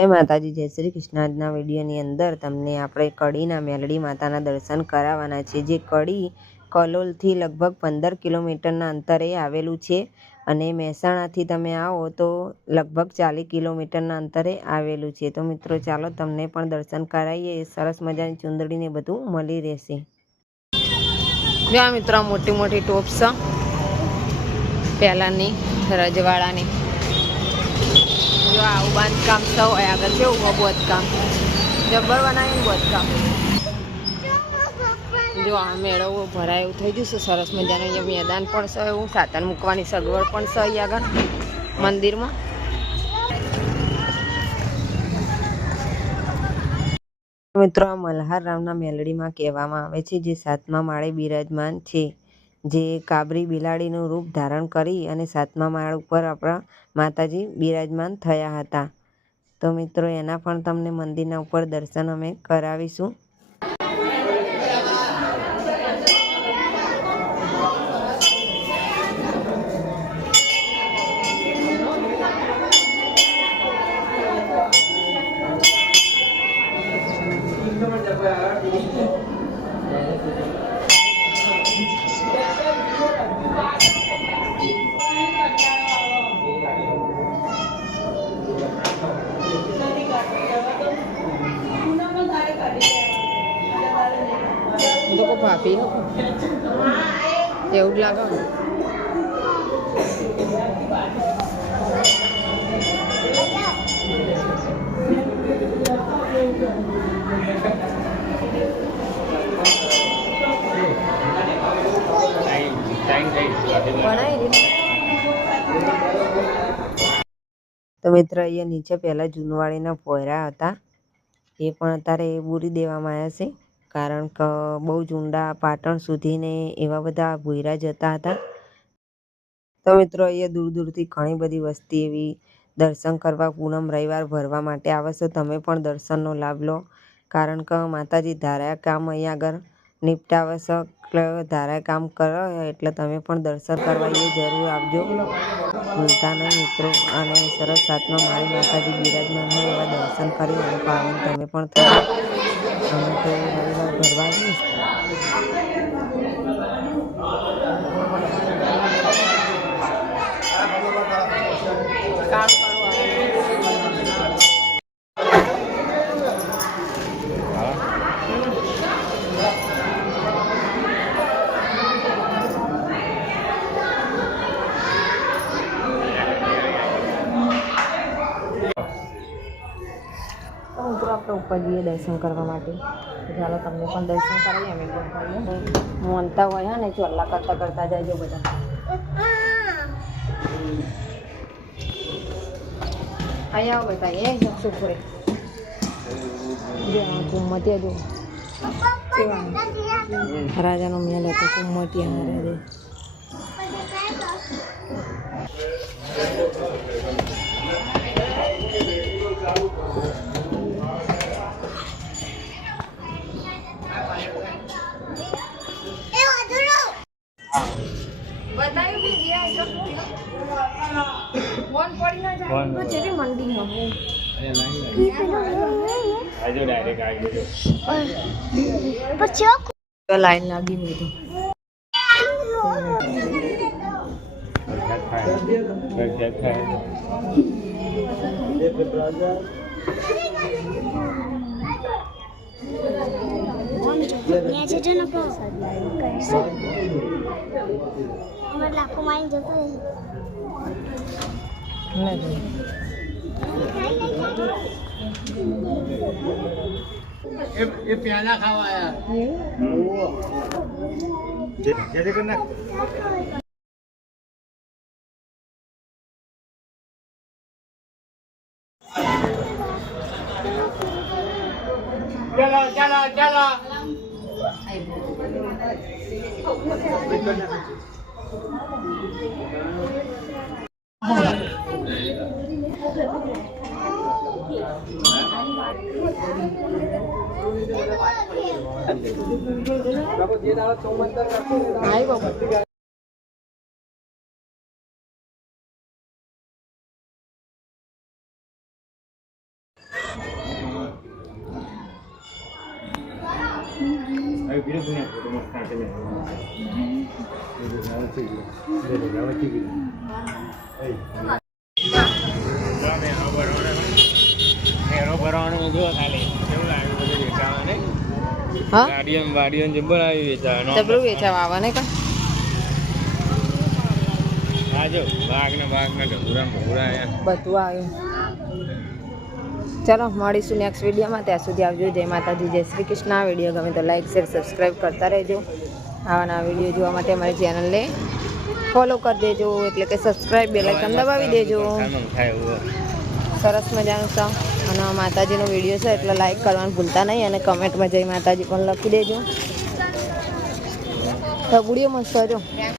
જય માતાજી, જય શ્રી કૃષ્ણ। આજના વિડીયોની અંદર તમને આપણે કડીના મેલડી માતાના દર્શન કરાવવાના છે, જે કડી કલોલથી લગભગ 15 કિલોમીટરના અંતરે આવેલું છે અને મહેસાણાથી તમે આવો તો લગભગ 40 કિલોમીટરના અંતરે આવેલું છે। તો મિત્રો ચાલો તમને પણ દર્શન કરાવીએ। સરસ મજાની ચુંદડીને બધું મળી રહેશે। જો મિત્રો મોટી મોટી ટોપ છે પહેલાની રજવાડાની। जो आવું બાંધકામ સૌ આગળ કેવું બાંધકામ જબર બનાવીને બાંધકામ। જો આ મેળો ભરાય એવું થઈ ગયું છે સરસ મજાનું। અહીંયા મેદાન પણ છે, એવું સાધન મૂકવાની સગવડ પણ છે અહીંયા આગળ મંદિરમાં। મિત્રો આ મલ્હાર રામના મેલડીમાં કહેવામાં આવે છે, જે 7મા માળે બિરાજમાન છે, જે કાબરી બિલાડીનું રૂપ ધારણ કરી અને 7મા માળ ઉપર આપણા માતાજી બિરાજમાન થયા હતા। તો મિત્રો એના પણ તમને મંદિરના ઉપર દર્શન અમે કરાવીશું। લોકો ભાભી એવું જ લાગે ને। તો મિત્ર અહીંયા નીચે પહેલાં જૂનવાડીના પોયરા હતા, એ પણ અત્યારે બૂરી દેવામાં આવ્યા છે, કારણ કે બહુ જ ઊંડા પાટણ સુધીને એવા બધા ભોયરા જતા હતા। તો મિત્રો અહીંયા દૂર દૂરથી ઘણી બધી વસ્તી એવી દર્શન કરવા પૂનમ રવિવાર ભરવા માટે આવે છે। તમે પણ દર્શનનો લાભ લો, કારણ કે માતાજી ધાર્યા કામ અહીંયા આગળ નિપટાવે છે, એટલે ધાર્યા કામ કરો એટલે તમે પણ દર્શન કરવા એ જરૂર આવજો, ભૂલતા નહીં મિત્રો। અને સરસ 7મા માળે માતાજી બિરાજમાન હોય એવા દર્શન કરી અને પાવન તમે પણ થજો। અમે તો રવિવાર ભરવા આવીએ। મિત્રો આપણે ઉપર જઈએ દર્શન કરવા માટે, ચાલો તમને પણ દર્શન કરાવીએ। અમે પણ કરીએ, મોનતા હોય ને ચોલ્લા કરતા કરતા જજો બધા। અહીંયા આવો બધા, એ જક્ષુપુરે જો કુમતિયા જો રાજાનો મેલ હતો, કુમતિયા રાજા। बताइए भी ये है फोन पड़ी ना जाए तो चली मंडी में आजो डायरेक्ट आ गयो बच्चों को लाइन लगी में तो ये जो ना को हमारे लाखों माइन जैसे नहीं ये प्याला खावा यार जैसे करना चलो चलो चलो Ay, bapak. હા વાડીઓ જબ્બર આવી વેચાવા જબરું વેચાવા આવવાને કા હા જો બાગ ને ઢબુરા બધું આવ્યું. ચલો મળીશું નેક્સ્ટ વિડીયોમાં. ત્યાં સુધી આવજો. જય માતાજી, જય શ્રી કૃષ્ણ. આ વિડીયો ગમે તો લાઈક શેર સબસ્ક્રાઈબ કરતા રહેજો. આવા નવા વિડીયો જોવા માટે અમારી ચેનલને ફોલો કરી દેજો, એટલે કે સબસ્ક્રાઈબ બેલ આઇકન દબાવી દેજો. સરસ મજાનું છે અને માતાજીનો વિડીયો છે એટલે લાઈક કરવાનું ભૂલતા નહીં અને કમેન્ટમાં જય માતાજી પણ લખી દેજો. ઢબુડીઓ મસ્ત જો.